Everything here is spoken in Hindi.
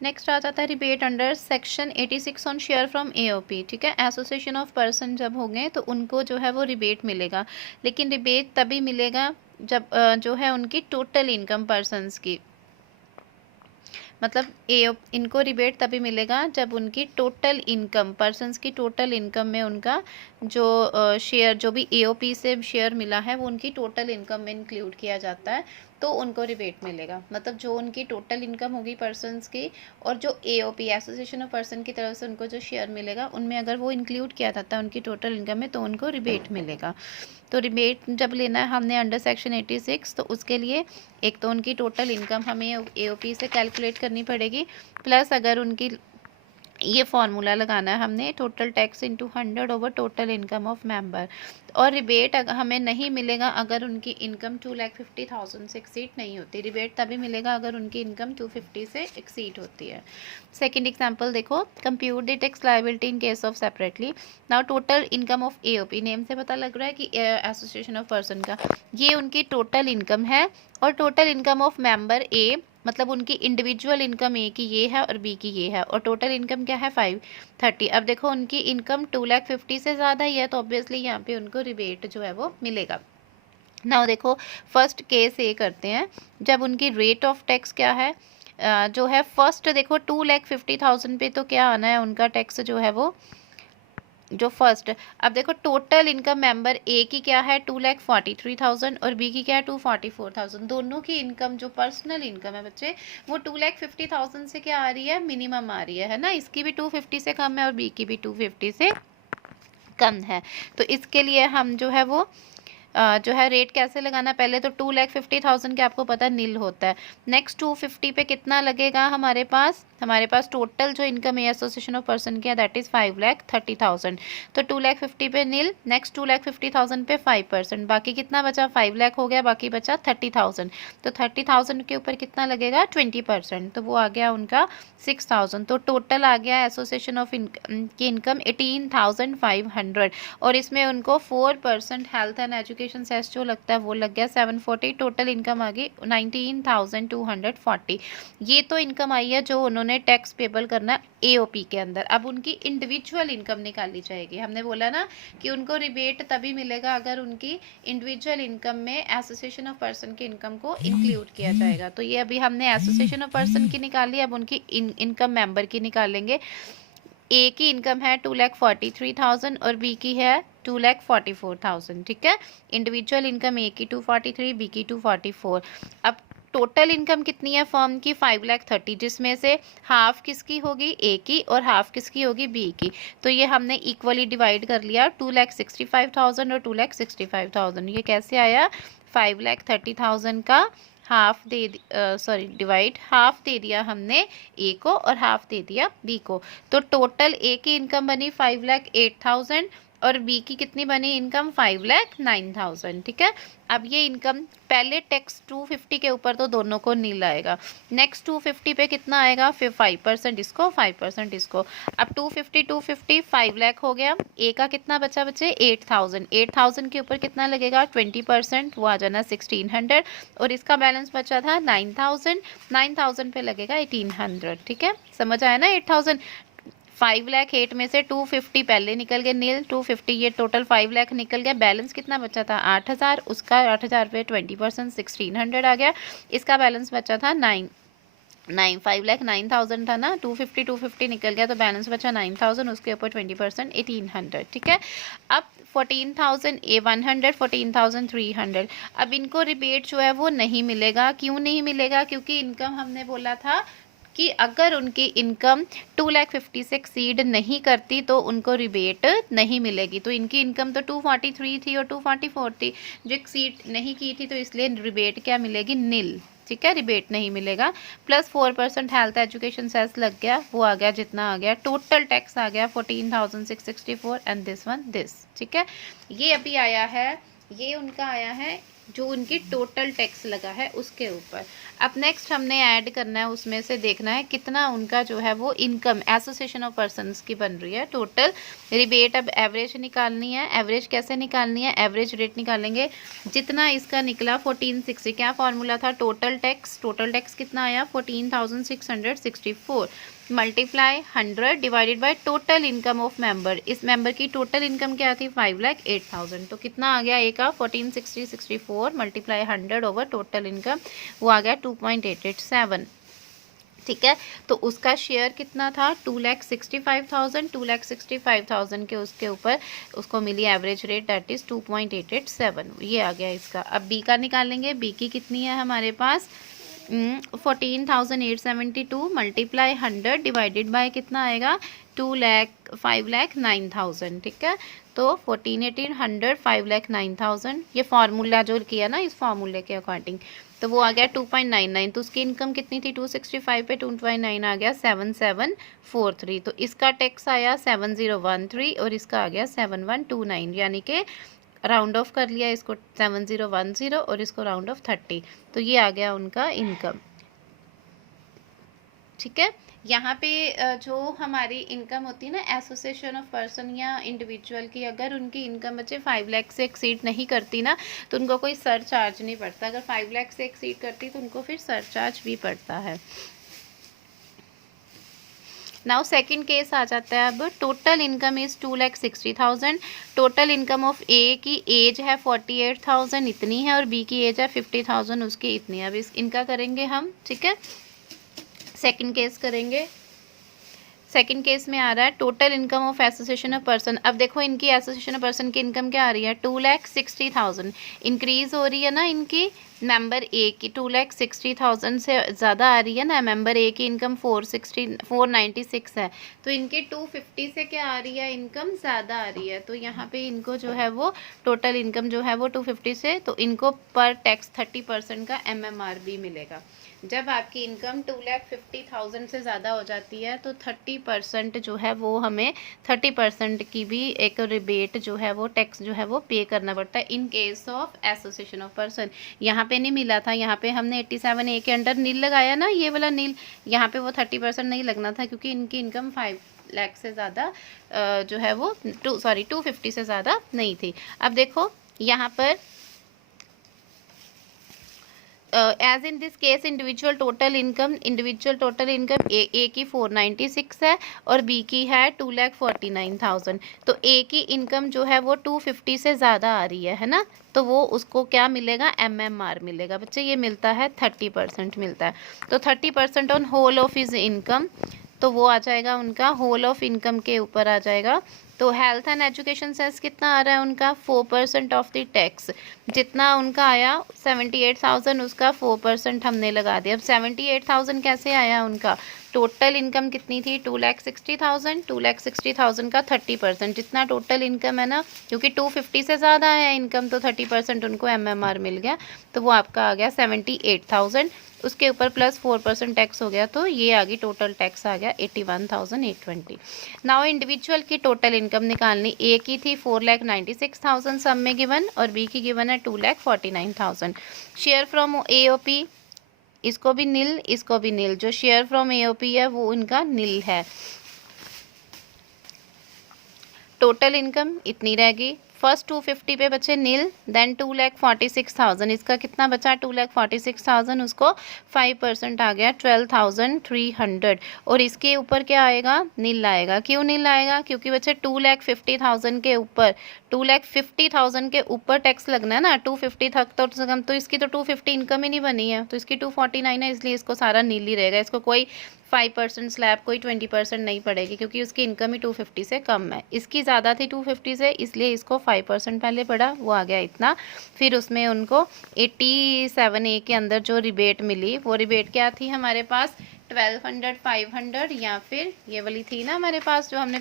नेक्स्ट आ जाता है rebate under section 86 on share from AOP. ठीक है, एसोसिएशन ऑफ पर्सन जब होंगे तो उनको जो है वो रिबेट मिलेगा, लेकिन रिबेट तभी मिलेगा जब जो है उनकी टोटल इनकम पर्सनस की, मतलब इनको रिबेट तभी मिलेगा जब उनकी टोटल इनकम पर्सनस की टोटल इनकम में उनका जो शेयर जो भी एओपी से शेयर मिला है वो उनकी टोटल इनकम में इंक्लूड किया जाता है, तो उनको रिबेट मिलेगा। मतलब जो उनकी टोटल इनकम होगी पर्सनस की और जो एओपी एसोसिएशन ऑफ पर्सन की तरफ से उनको जो शेयर मिलेगा उनमें अगर वो इंक्लूड किया जाता है उनकी टोटल इनकम में तो उनको रिबेट मिलेगा। तो रिबेट जब लेना है हमने अंडर सेक्शन 86, तो उसके लिए एक तो उनकी टोटल इनकम हमें एओपी से कैलकुलेट करनी पड़ेगी, प्लस अगर उनकी ये फॉर्मूला लगाना है हमने total tax into 100 over total income of member. और रिबेट हमें नहीं मिलेगा अगर उनकी इनकम 2,50,000 से एक्सीड नहीं होती। रिबेट तभी मिलेगा अगर उनकी इनकम 250 से एक्सीड होती है। सेकंड एग्जांपल देखो, compute the tax liability in case of separately. Now total income of AOP, name से पता लग रहा है कि एसोसिएशन ऑफ पर्सन का ये उनकी टोटल इनकम है, और total income of member A मतलब उनकी इंडिविजुअल इनकम ए की ये है और बी की ये है, और टोटल इनकम क्या है 530। अब देखो उनकी इनकम 2,50,000 से ज़्यादा ही है, तो ऑब्वियसली यहाँ पे उनको रिबेट जो है वो मिलेगा। नाउ देखो फर्स्ट केस ए करते हैं, जब उनकी रेट ऑफ टैक्स क्या है जो है फर्स्ट देखो 2,50,000 पे तो क्या आना है उनका टैक्स जो है वो जो फर्स्ट। अब देखो टोटल इनकम मेंबर ए की क्या है 2,43,000 और बी की क्या है 2,44,000। दोनों की इनकम जो पर्सनल इनकम है बच्चे वो 2,50,000 से क्या आ रही है, मिनिमम आ रही है ना। इसकी भी 250 से कम है और बी की भी 250 से कम है। तो इसके लिए हम जो है वो जो है रेट कैसे लगाना, पहले तो 2,50,000 के आपको पता नील होता है। नेक्स्ट 250 पे कितना लगेगा हमारे पास टोटल जो इनकम है एसोसिएशन ऑफ पर्सन की दैट इज 5,30,000। तो 2,50,000 पे नील, नेक्स्ट 2,50,000 पे 5%, बाकी कितना बचा 5 लाख हो गया, बाकी बचा 30,000। तो 30,000 के ऊपर कितना लगेगा 20%, तो वो आ गया उनका 6,000। तो टोटल आ गया एसोसिएशन ऑफ की इनकम 18,500, और इसमें उनको 4% हेल्थ एंड एजुकेशन सेस जो लगता है वो लग गया 740। टोटल इनकम आ गई 19,240। ये तो इनकम आई है जो उन्होंने टैक्स पेबल करना एओपी के अंदर। अब उनकी इंडिविजुअल इनकम निकाली जाएगी। हमने बोला ना कि उनको रिबेट तभी मिलेगा अगर उनकी इंडिविजुअल इनकम में एसोसिएशन ऑफ पर्सन की इनकम को इंक्लूड किया जाएगा। तो ये अभी हमने एसोसिएशन ऑफ पर्सन की निकाली, अब उनकी इनकम मेंबर की निकालेंगे। ए की इनकम है 2,43,000 और बी की है 2,44,000। ठीक है, इंडिविजुअल इनकम ए की 243, बी की 244। अब टोटल इनकम कितनी है फर्म की 5,30,000, जिसमें से हाफ किसकी होगी ए की और हाफ किसकी होगी बी की। तो ये हमने इक्वली डिवाइड कर लिया, 2,65,000 और 2,65,000। ये कैसे आया, 5,30,000 का हाफ दे सॉरी डिवाइड हाफ दे दिया हमने ए को और हाफ दे दिया बी को। तो टोटल ए की इनकम बनी 5,08,000 और बी की कितनी बनी इनकम 5,09,000। ठीक है, अब ये इनकम पहले टैक्स 250 के ऊपर तो दोनों को नील आएगा, नेक्स्ट 250 पे कितना आएगा फिर 5% इसको 5% इसको। अब 250 5 लाख हो गया, ए का कितना बचा बचे 8,000। 8,000 के ऊपर कितना लगेगा 20%, वो आ जाना 1,600, और इसका बैलेंस बचा था 9,000। 9,000 पे लगेगा 1,800। ठीक है, समझ आया ना। 8,000 5 लाख 8 में से 250 पहले निकल गए नील, 250 ये टोटल 5 लाख निकल गया। बैलेंस कितना बचा था 8,000, उसका 8,000 पे 20% 1,600 आ गया। इसका बैलेंस बचा था 5 लाख 9,000 था ना, 250 निकल गया तो बैलेंस बचा 9,000, उसके ऊपर 20% 1,800। ठीक है, अब 14,100 14,300। अब इनको रिबेट जो है वो नहीं मिलेगा। क्यों नहीं मिलेगा, क्योंकि इनकम हमने बोला था कि अगर उनकी इनकम 2,50,000 से एक्सीड नहीं करती तो उनको रिबेट नहीं मिलेगी। तो इनकी इनकम तो 243 थी और 244 थी, जो एक्सीड नहीं की थी, तो इसलिए रिबेट क्या मिलेगी नील। ठीक है, रिबेट नहीं मिलेगा। प्लस 4% हेल्थ एजुकेशन सेस लग गया, वो आ गया जितना आ गया। टोटल टैक्स आ गया 14,664 एंड दिस वन दिस। ठीक है, ये अभी आया है, ये उनका आया है जो उनकी टोटल टैक्स लगा है उसके ऊपर। अब नेक्स्ट हमने ऐड करना है, उसमें से देखना है कितना उनका जो है वो इनकम एसोसिएशन ऑफ पर्सन्स की बन रही है टोटल रिबेट। अब एवरेज निकालनी है। एवरेज कैसे निकालनी है? एवरेज रेट निकालेंगे जितना इसका निकला 1460। क्या फॉर्मूला था? Total tax. टोटल टैक्स कितना आया? 14,664 multiply 100 divided by total income of member. इस मेंबर की टोटल इनकम क्या थी? 5,08,000। तो कितना आ गया? ए का 14,664 मल्टीप्लाई 100 ओवर टोटल इनकम, वो आ गया 2.887। ठीक है, तो उसका शेयर कितना था? 2,65,000। 2,65,000 के उसके ऊपर उसको मिली एवरेज रेट, दैट इज 2.887। ये आ गया इसका। अब बी का निकालेंगे। बी की कितनी है हमारे पास? 14,872 मल्टीप्लाई 100 डिवाइडेड बाय कितना आएगा? 5,09,000। ठीक है, तो 14,1800 5,09,000 ये फार्मूला जो किया ना, इस फार्मूले के अकॉर्डिंग, तो वो आ गया 2.99। तो उसकी इनकम कितनी थी? 265 पे 2.9 आ गया 7743। तो इसका टैक्स आया 7013 और इसका आ गया 7129, यानी कि राउंड ऑफ कर लिया इसको 7010 और इसको राउंड ऑफ 30। तो ये आ गया उनका इनकम। ठीक है, यहाँ पे जो हमारी इनकम होती है ना एसोसिएशन ऑफ पर्सन या इंडिविजुअल की, अगर उनकी इनकम बच्चे 5 लाख से एक्सीड नहीं करती ना, तो उनको कोई सर चार्ज नहीं पड़ता। अगर 5 लाख से एक्सीड करती तो उनको फिर सर चार्ज भी पड़ता है। नाउ सेकंड केस आ जाता है। अब total income is 2,60,000। Total income of A की एज है 48,000 इतनी है, और बी की एज है 50,000 उसकी इतनी है। अब इनका करेंगे हम। ठीक है, सेकंड केस करेंगे। सेकंड केस में आ रहा है total income of association of person. अब देखो इनकी एसोसिएशन ऑफ पर्सन की इनकम क्या आ रही है? 2,60,000 इंक्रीज हो रही है ना इनकी। मेंबर ए की 2,60,000 से ज़्यादा आ रही है ना। मेंबर ए की इनकम 496 है, तो इनके 250 से क्या आ रही है? इनकम ज़्यादा आ रही है। तो यहाँ पे इनको जो है वो टोटल इनकम जो है वो 250 से, तो इनको पर टैक्स 30% का MMR भी मिलेगा। जब आपकी इनकम 2,50,000 से ज़्यादा हो जाती है तो 30% जो है वो हमें 30% की भी एक रिबेट जो है वो टैक्स जो है वो पे करना पड़ता है in case of association of person. यहाँ पे नहीं मिला था, यहाँ पे हमने 87A के अंडर नील लगाया ना, ये वाला नील, यहाँ पे वो 30% नहीं लगना था क्योंकि इनकी इनकम 5 लाख से ज़्यादा जो है वो 250 से ज़्यादा नहीं थी। अब देखो यहाँ पर as in this case individual total income A की 496 है और बी की है 2,49,000। तो ए की इनकम जो है वो 250 से ज़्यादा आ रही है ना, तो वो उसको क्या मिलेगा? MMR मिलेगा बच्चे। ये मिलता है 30% मिलता है। तो 30% on whole of his income, तो वो आ जाएगा उनका होल ऑफ इनकम के ऊपर आ जाएगा। तो हेल्थ एंड एजुकेशन सेस कितना आ रहा है उनका? 4% ऑफ द टैक्स। जितना उनका आया 78,000, उसका 4% हमने लगा दिया। अब 78,000 कैसे आया उनका? टोटल इनकम कितनी थी? 2,60,000। 2,60,000 का 30%, जितना टोटल इनकम है ना, क्योंकि 250 से ज़्यादा है इनकम, तो 30% उनको MMR मिल गया, तो वो आपका आ गया 78,000। उसके ऊपर प्लस 4% टैक्स हो गया, तो ये आ गई टोटल टैक्स आ गया 81,820। नाउ इंडिविजुअल की टोटल इनकम निकालनी। ए की थी 4,96,000 सब में गिवन, और बी की गिवन है 2,49,000। शेयर फ्रॉम AOP, इसको भी नील, इसको भी नील। जो शेयर फ्रॉम AOP है वो इनका नील है। टोटल इनकम इतनी रहेगी। फर्स्ट 250 पे बचे नील, देन 2,46,000, इसका कितना बचा? 2,46,000, उसको 5% आ गया 12,300, और इसके ऊपर क्या आएगा? नील आएगा। क्यों नील आएगा? क्योंकि बच्चे 2,50,000 के ऊपर 2,50,000 के ऊपर टैक्स लगना है ना। 250 तक तो कम, तो इसकी तो 250 इनकम ही नहीं बनी है, तो इसकी 249 है, इसलिए इसको सारा नील ही रहेगा। इसको कोई 5% स्लैब, कोई 20% नहीं पड़ेगी, क्योंकि उसकी इनकम ही 250 से कम है। इसकी ज़्यादा थी 250 से, इसलिए इसको 5% पहले पड़ा, वो आ गया इतना। फिर उसमें उनको 87A के अंदर जो रिबेट मिली, वो रिबेट क्या थी हमारे पास? 1200, 500, या फिर ये वाली थी ना हमारे पास जो हमने